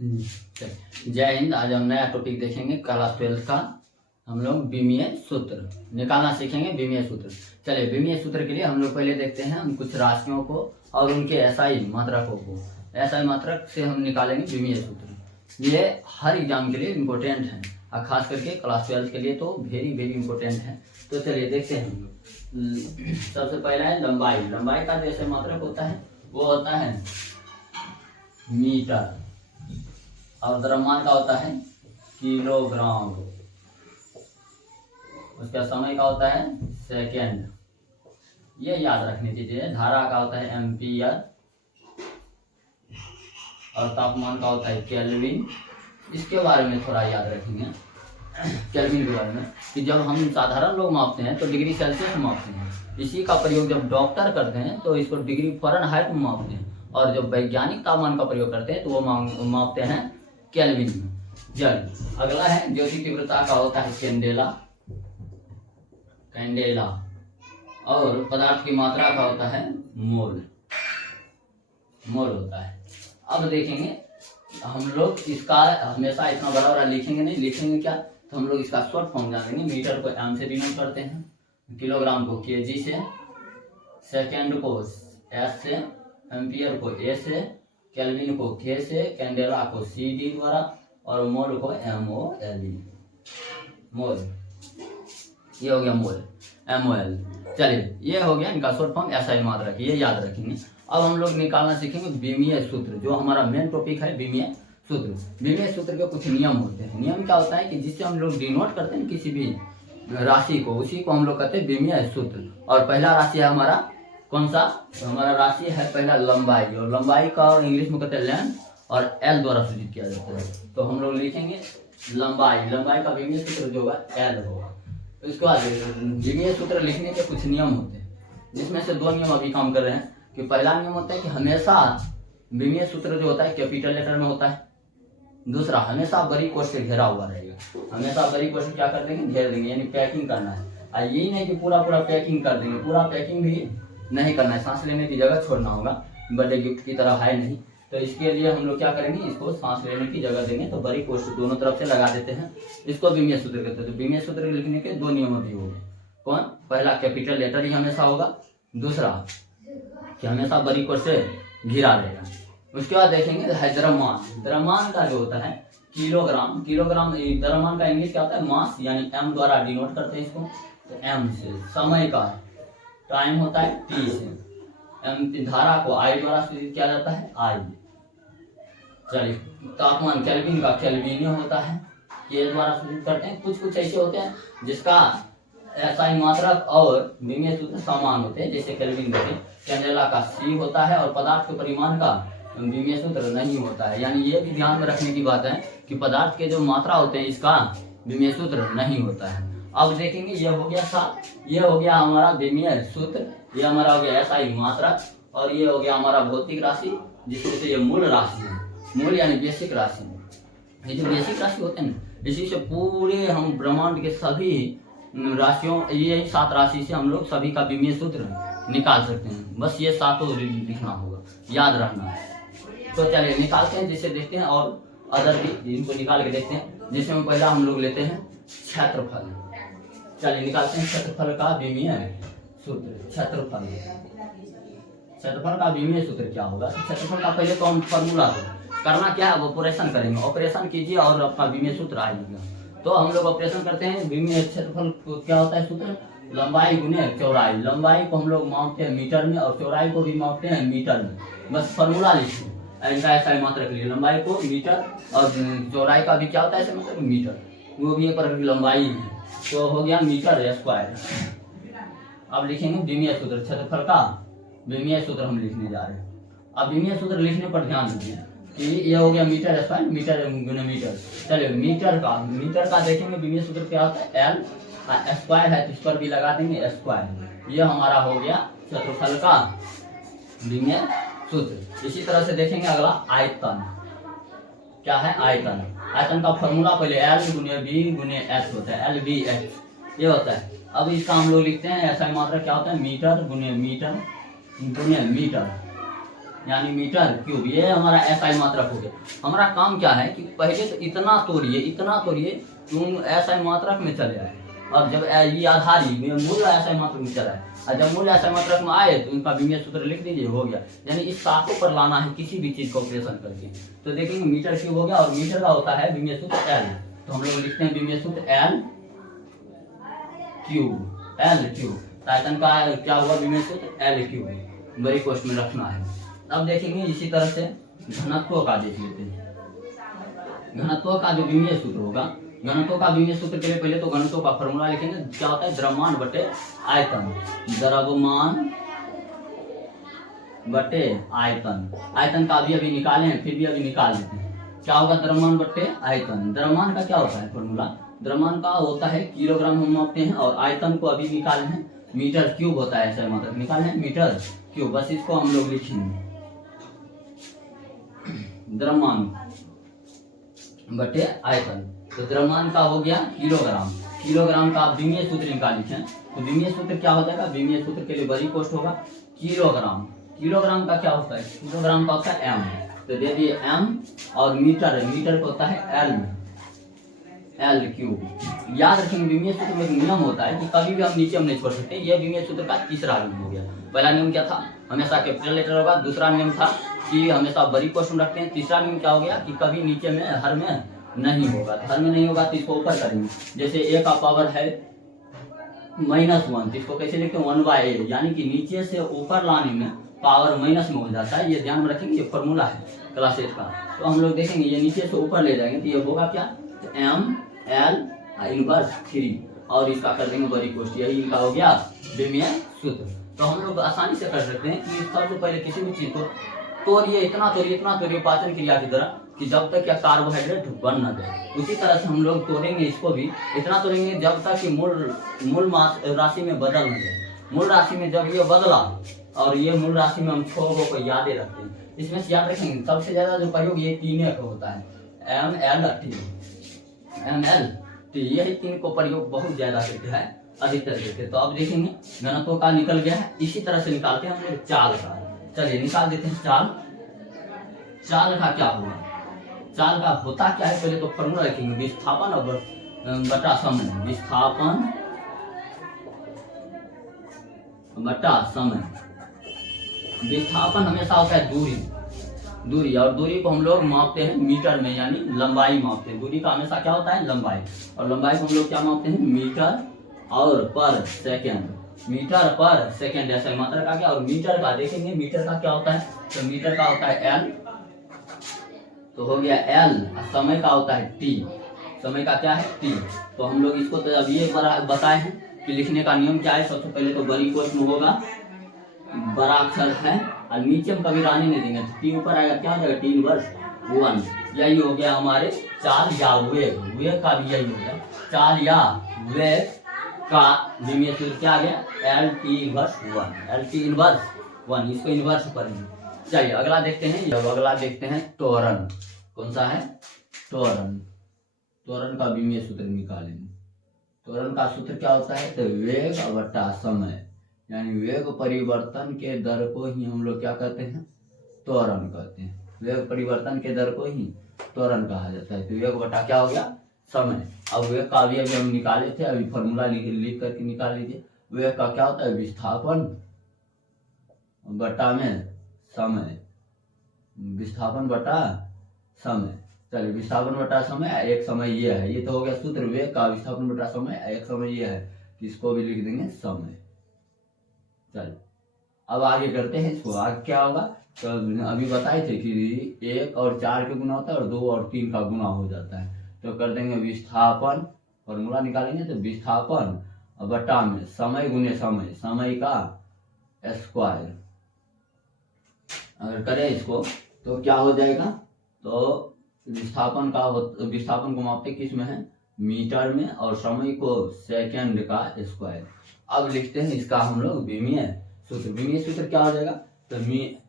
जय हिंद। आज हम नया टॉपिक देखेंगे क्लास 12 का। हम लोग विमीय सूत्र निकालना सीखेंगे। विमीय सूत्र, चलिए विमीय सूत्र के लिए हम लोग पहले देखते हैं हम कुछ राशियों को और उनके एसआई मात्रकों को। एसआई मात्रक से हम निकालेंगे विमीय सूत्र। ये हर एग्जाम के लिए इम्पोर्टेंट है और खास करके क्लास 12 के लिए तो वेरी वेरी इम्पोर्टेंट है। तो चलिए देखते हैं हम लोग। सबसे पहला है लंबाई। लंबाई का जैसे मात्रक होता है वो होता है मीटर और द्रव्यमान का होता है किलोग्राम। उसका समय का होता है सेकेंड, ये याद रखनी चाहिए। धारा का होता है एम्पियर और तापमान का होता है केल्विन। इसके बारे में थोड़ा याद रखेंगे, केल्विन के बारे में, कि जब हम साधारण लोग मापते हैं तो डिग्री सेल्सियस में मापते हैं। इसी का प्रयोग जब डॉक्टर करते हैं तो इसको डिग्री फ़ारेनहाइट में मापते हैं, और जब वैज्ञानिक तापमान का प्रयोग करते हैं तो वो मापते हैं केल्विन में। जल अगला है ज्योति तीव्रता का होता है कैंडेला, कैंडेला। और पदार्थ की मात्रा का होता है मोल, मोल होता है। अब देखेंगे हम लोग इसका हमेशा इतना बड़ा बड़ा लिखेंगे नहीं, लिखेंगे क्या तो हम लोग इसका शॉर्ट फॉर्म जानेंगे। मीटर को एम से डिनोट करते हैं, किलोग्राम को केजी से, सेकेंड को एस से, एम्पियर को ए से, केल्विन को के से, कैंडेला को सी डी द्वारा और मोल को एम ओ एल ई। मोल, ये हो गया मोल, एम ओ एल। चलिए ये हो गया इनका शॉर्ट फॉर्म एसआई मात्रक, ये याद रखेंगे। अब हम लोग निकालना सीखेंगे विमीय सूत्र, जो हमारा मेन टॉपिक है विमीय सूत्र। विमीय सूत्र के कुछ नियम होते हैं। नियम क्या होता है कि जिससे हम लोग डिनोट करते हैं किसी भी राशि को, उसी को हम लोग कहते हैं विमीय सूत्र। और पहला राशि है हमारा कौन सा, तो हमारा राशि है पहला लंबाई, और लंबाई का इंग्लिश में कहते हैं लेंथ, और एल द्वारा सूचित किया जाता है। तो हम लोग लिखेंगे लंबाई, लंबाई का विमीय सूत्र जो होगा एल होगा। इसके बाद विमीय सूत्र लिखने के कुछ नियम होते हैं, जिसमें से दो नियम अभी काम कर रहे हैं। कि पहला नियम होता है कि हमेशा विमीय सूत्र जो होता है कैपिटल लेटर में होता है। दूसरा, हमेशा बड़ी कोट से घेरा हुआ रहेगा। हमेशा बड़ी कोट से क्या कर देंगे, घेर देंगे, यानी पैकिंग करना है। और यही नहीं कि पूरा पूरा पैकिंग कर देंगे, पूरा पैकिंग भी नहीं करना है, सांस लेने की जगह छोड़ना होगा। बर्थडे गिफ्ट की तरह है नहीं, तो इसके लिए हम लोग क्या करेंगे, इसको सांस लेने की जगह देंगे। तो बड़ी कोट से दोनों तरफ से लगा देते हैं, इसको विमीय सूत्र कहते हैं। तो विमीय सूत्र लिखने के दो नियम भी होंगे। कौन, पहला कैपिटल लेटर ही हमेशा होगा, दूसरा कि हमेशा बड़ी कोट से घिरा रहेगा। उसके बाद देखेंगे है द्रव्यमान। द्रव्यमान का जो होता है किलोग्राम, किलोग्राम द्रव्यमान का इंग्लिश क्या होता है मास, यानी एम द्वारा डिनोट करते हैं इसको, तो एम से। समय का टाइम होता है टी से, एम धारा को आई द्वारा सूचित किया जाता है आई। चलिए तापमान केल्विन का केल्विन होता है, के द्वारा सूचित करते हैं। कुछ कुछ ऐसे होते हैं जिसका एसआई मात्रक और विमीय सूत्र समान होते हैं, जैसे केल्विन का कैंडेला का सी होता है, और पदार्थ के परिमाण का विमीय सूत्र नहीं होता है। यानी ये भी ध्यान में रखने की बात है कि पदार्थ के जो मात्रा होते हैं इसका विमीय सूत्र नहीं होता है। अब देखेंगे ये हो गया 7, ये हो गया हमारा विमीय सूत्र, ये हमारा हो गया एसआई मात्रक, और ये हो गया हमारा भौतिक राशि, जिसमें से ये मूल राशि है। मूल यानी बेसिक राशि। ये जो बेसिक राशि होते हैं ना, इसी से पूरे हम ब्रह्मांड के सभी राशियों, ये 7 राशि से हम लोग सभी का विमीय सूत्र निकाल सकते हैं। बस ये 7 लिखना होगा, याद रखना है। तो चलिए निकालते हैं, जिसे देखते हैं, और अदर भी इनको निकाल के देखते हैं। जिसमें पहला हम लोग लेते हैं क्षेत्रफल। चलिए निकालते हैं क्षेत्रफल का विमीय सूत्र। क्षेत्रफल, क्षेत्रफल का विमीय सूत्र क्या होगा। क्षेत्रफल का पहले तो हम फॉर्मूला करना क्या है, ऑपरेशन करेंगे। ऑपरेशन कीजिए और आपका विमीय सूत्र आएगा। तो हम लोग ऑपरेशन करते हैं। विमीय क्षेत्रफल क्या होता है सूत्र, लंबाई गुने चौड़ाई। लंबाई को हम लोग मापते हैं मीटर में, और चौड़ाई को भी मापते हैं मीटर में। बस फॉर्मूला लिखिए, इनका एसआई मात्रक के लिए लंबाई को मीटर, और चौड़ाई का भी क्या होता है ऐसे मतलब मीटर, वो भी एक प्रकार की लंबाई है। तो हो गया मीटर स्क्वायर। अब लिखेंगे विमीय सूत्र, क्षेत्रफल का विमीय सूत्र हम लिखने जा रहे हैं। अब विमीय सूत्र लिखने पर ध्यान दीजिए कि ये हो गया मीटर स्क्वायर, मीटर गुने मीटर। चलिए मीटर का देखेंगे विमीय सूत्र क्या होता है एल, स्क्वायर है तो इस पर भी लगा देंगे स्क्वायर। ये हमारा हो गया क्षेत्रफल का विमीय सूत्र। इसी तरह से देखेंगे अगला आयतन। क्या है आयतन, आयतन का फॉर्मूला पहले एल गुने बी गुने एच होता है, एल बी एच ये होता है। अब इसका हम लोग लिखते हैं एसआई मात्रा क्या होता है मीटर गुने मीटर गुने मीटर, यानी मीटर क्यूब, ये हमारा SI मात्रक हो गया। हमारा काम क्या है कि पहले तो इतना तोड़िए तुम SI मात्रक में चले आए, अब जब ये आधारी मूल SI मात्रक में चला है, और जब मूल SI मात्रक में आए तो इनका विमीय सूत्र लिख दीजिए, हो गया। यानी इस शाखों पर लाना है किसी भी चीज का ऑपरेशन करके। तो देखेंगे मीटर क्यूब हो गया, और मीटर का होता है विमीय सूत्र L, तो हम लोग लिखते हैं विमीय सूत्र L क्यूब। आयतन का क्या हुआ विमीय सूत्र L क्यूब, बड़ी कोष्ठ में रखना है। अब देखेंगे इसी तरह से घनत्व का देख लेते हैं। घनत्व का जो विमीय सूत्र होगा, घनत्व का विमीय सूत्र के लिए पहले तो घनत्व का फॉर्मूला लिखेंगे, क्या होता है द्रव्यमान बटे आयतन, द्रव्यमान बटे आयतन। आयतन का अभी निकाले हैं, फिर भी अभी निकाल देते हैं। क्या होगा द्रव्यमान बटे आयतन। द्रव्यमान का क्या होता है फॉर्मूला, द्रव्यमान का होता है किलोग्राम हम मापते हैं, और आयतन को अभी निकाले हैं मीटर क्यूब होता है, ऐसा मतलब निकाले हैं मीटर क्यूब, बस इसको हम लोग लिखेंगे द्रव्यमान बटे आयतन। तो द्रव्यमान का हो गया किलोग्राम, किलोग्राम का विमीय सूत्र निकाल लिखें, तो विमीय सूत्र क्या हो जाएगा, विमीय सूत्र के लिए बड़ी कोष्ठ होगा किलोग्राम। किलोग्राम का क्या होता है, किलोग्राम का होता है m, तो दे दिए m, और मीटर का होता है L क्यूब। याद रखेंगे विमीय सूत्र में एक नियम होता है कि कभी भी हम नीचे नहीं छोड़ सकते, यह विमीय सूत्र का तीसरा नियम हो गया। पहला नियम क्या था, हमेशा कैपिटल लेटर होगा। दूसरा नियम था कि हमेशा बड़ी क्वेश्चन रखते हैं। तीसरा नियम क्या हो गया कि कभी नीचे में हर में नहीं होगा, हर में नहीं होगा तो इसको ऊपर करेंगे। जैसे a का पावर है -1, इसको कैसे लिखते हैं 1/a, यानी कि नीचे से ऊपर लाने में पावर माइनस में हो जाता है। ये ध्यान में रखेंगे, ये फॉर्मूला है क्लास 8 का। तो हम लोग देखेंगे ये नीचे से ऊपर ले जाएंगे तो ये होगा क्या, m L इनवर्स 3, और इसका कर देंगे बड़ी कोष्ठ, यही इनका हो गया विमीय सूत्र। तो हम लोग आसानी से कर सकते हैं कि सबसे पहले किसी भी चीज को तोड़िए, इतना तोड़िए पाचन क्रिया की तरह कि जब तक क्या कार्बोहाइड्रेट बन न जाए। उसी तरह से हम लोग तोड़ेंगे इसको भी, इतना तोड़ेंगे जब तक कि मूल राशि में बदल न जाए। मूल राशि में जब ये बदला, और ये मूल राशि में हम 6 को यादें रखते हैं, इसमें से याद रखेंगे सबसे ज्यादा जो प्रयोग ये 3 का होता है, ML T, यही 3 को प्रयोग बहुत ज्यादा करते हैं, अधिकतर करते हैं। तो अब देखेंगे घनत्व का निकल गया है, इसी तरह से निकालते हैं हम लोग चाल का। चलिए निकाल देते हैं चाल का क्या होगा, चाल का होता क्या है पहले तो फॉर्मूला रखेंगे, विस्थापन और बटा समय। विस्थापन बटा समय। विस्थापन हमेशा होता है दूरी, और दूरी को हम लोग मापते हैं मीटर में, यानी लंबाई मापते हैं। दूरी का हमेशा क्या होता है लंबाई, और लंबाई को हम लोग क्या मापते हैं मीटर और पर सेकेंड, मीटर पर सेकेंड ऐसा मात्रा का क्या। और मीटर का देखेंगे, मीटर का क्या होता है, तो मीटर का होता है L, तो हो गया L, समय का होता है T, समय का क्या है T। तो हम लोग इसको तो अब ये बताए हैं कि लिखने का नियम क्या है। सबसे पहले तो बड़ी कोष्ठ में होगा बड़ा अक्षर है, और नीचे हम कभी रानी नहीं देंगे, तो T ऊपर आएगा, क्या हो जाएगा T इनवर्स 1। यही हो गया हमारे चाल या वेग का भी यही हो गया, चाल या वेग का विमीय सूत्र क्या आ गया LT इनवर्स 1, इसको इनवर्स करेंगे। चलिए अगला देखते हैं, अगला देखते हैं त्वरण। कौन सा है, त्वरण का विमीय सूत्र निकालेंगे। त्वरण का सूत्र क्या होता है, तो वेग बटा समय, यानी वेग परिवर्तन के दर को ही हम लोग क्या कहते हैं त्वरण कहते हैं। वेग परिवर्तन के दर को ही त्वरण कहा जाता है। तो वेग बटा क्या हो गया समय। अब वेग का अभी हम निकाले थे, अभी फॉर्मूला लिख करके निकाल लीजिए। वेग का क्या होता है विस्थापन बटा में समय, विस्थापन बटा समय। चलिए विस्थापन बटा समय, एक समय ये है, ये तो हो गया सूत्र वेग का, विस्थापन बटा समय, एक समय ये है, इसको भी लिख देंगे समय। चलिए अब आगे करते हैं इसको, आगे क्या होगा। तो अभी बताए थे कि 1 और 4 के गुना होता है, और 2 और 3 का गुना हो जाता है। तो कर देंगे विस्थापन, फॉर्मूला निकालेंगे तो विस्थापन बटा में समय गुने समय, समय का स्क्वायर। अगर करें इसको तो क्या हो जाएगा, तो विस्थापन को मापते किस में है मीटर में, और समय को सेकंड का स्क्वायर। अब लिखते हैं इसका हम लोग विमीय सूत्र। विमीय सूत्र क्या हो जाएगा, तो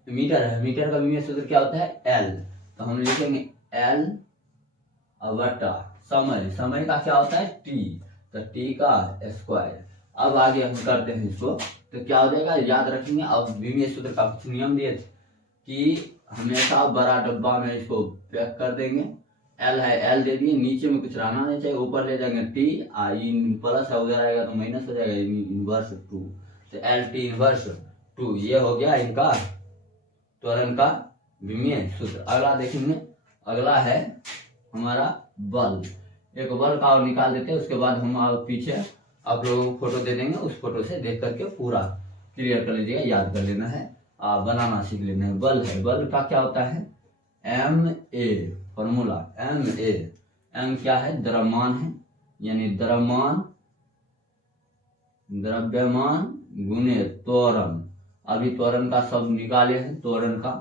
मीटर है, मीटर का विमीय सूत्र क्या होता है L, तो हम लिखेंगे L बटा समय, समय का क्या होता है T, तो T का स्क्वायर। अब आगे हम करते हैं इसको, तो क्या हो जाएगा याद रखेंगे। अब विमीय सूत्र का कुछ नियम दिए थे, कि हमेशा बड़ा डब्बा में इसको पैक कर देंगे। एल है, एल दे दिए, नीचे में कुछ रहना नहीं चाहिए, ऊपर ले जाएंगे टी, इन प्लस है उधर आएगा तो माइनस हो जाएगा, इनवर्स 2, तो एल टी इनवर्स 2। ये हो गया इनका त्वरण का विमीय सूत्र। अगला देखेंगे, अगला है हमारा बल। एक बल का और निकाल देते हैं, उसके बाद हम पीछे आप लोगों को फोटो दे देंगे, उस फोटो से देख करके पूरा क्लियर कर लीजिएगा, याद कर लेना है, बनाना सीख लेना है। बल है, बल का क्या होता है, m a, formula m a. M क्या है, द्रव्यमान है, यानी द्रव्यमान, द्रव्यमान गुने त्वरण। अभी त्वरण का सब निकाले हैं, त्वरण का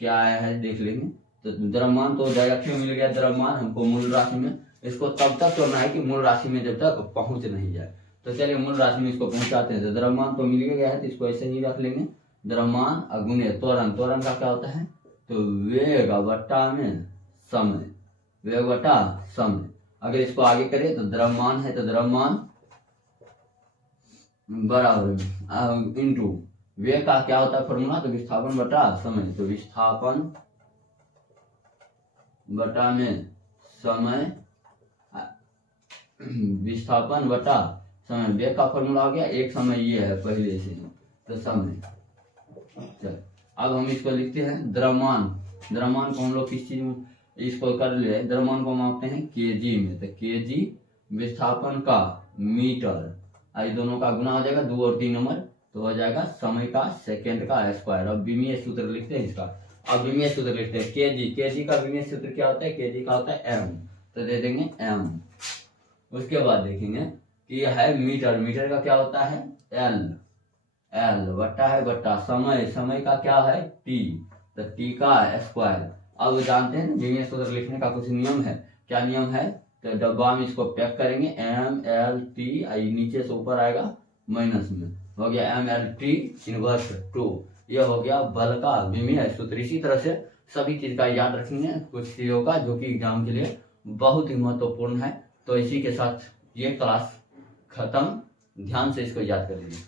क्या आया है देख लेंगे। तो द्रव्यमान तो डायरेक्टली मिल गया, द्रव्यमान हमको मूल राशि में, इसको तब तक करना है कि मूल राशि में जब तक पहुंच नहीं जाए। तो चलिए मूल राशि में इसको पहुंचाते हैं। तो द्रव्यमान तो मिल गया है, तो इसको ऐसे ही रख लेंगे, द्रव्यमान अगुणे त्वरण। त्वरण का क्या होता है, तो वेग बट्टा में समय, वेग बट्टा समय। अगर इसको आगे करें तो द्रव्यमान है, तो द्रव्यमान बराबर इंटू वेग का क्या होता है फॉर्मूला, तो विस्थापन बटा समय। तो विस्थापन बटा में समय, विस्थापन बटा समय। वेग का फॉर्मूला हो गया, एक समय ये है पहले से, तो समय। चल अब हम इसको लिखते हैं द्रव्यमान। द्रव्यमान को हम लोग किस चीज में इसको कर ले, द्रव्यमान को मापते हैं केजी में, तो केजी विस्थापन का मीटर, आज दोनों का गुना हो जाएगा 2 और 3 नंबर, तो हो जाएगा समय का सेकंड का स्क्वायर। अब विमीय सूत्र लिखते हैं इसका। अब विमीय सूत्र लिखते हैं केजी। केजी का विमीय सूत्र क्या होता है, केजी का होता है एम, तो दे देंगे एम। उसके बाद देखेंगे कि यह है मीटर। मीटर का क्या होता है, एल, एल बट्टा है बट्टा समय, समय का क्या है टी, तो टी का स्क्वायर। अब जानते हैं विमीय सूत्र लिखने का कुछ नियम है, क्या नियम है, तो डब्बा में इसको पैक करेंगे, एम एल टी, नीचे से ऊपर आएगा माइनस में, हो गया एम एल टी इनवर्स 2। ये हो गया बल का विमीय सूत्र। इसी तरह से सभी चीज का याद रखेंगे, कुछ चीजों का जो कि एग्जाम के लिए बहुत ही महत्वपूर्ण है। तो इसी के साथ ये क्लास खत्म, ध्यान से इसको याद कर लीजिए।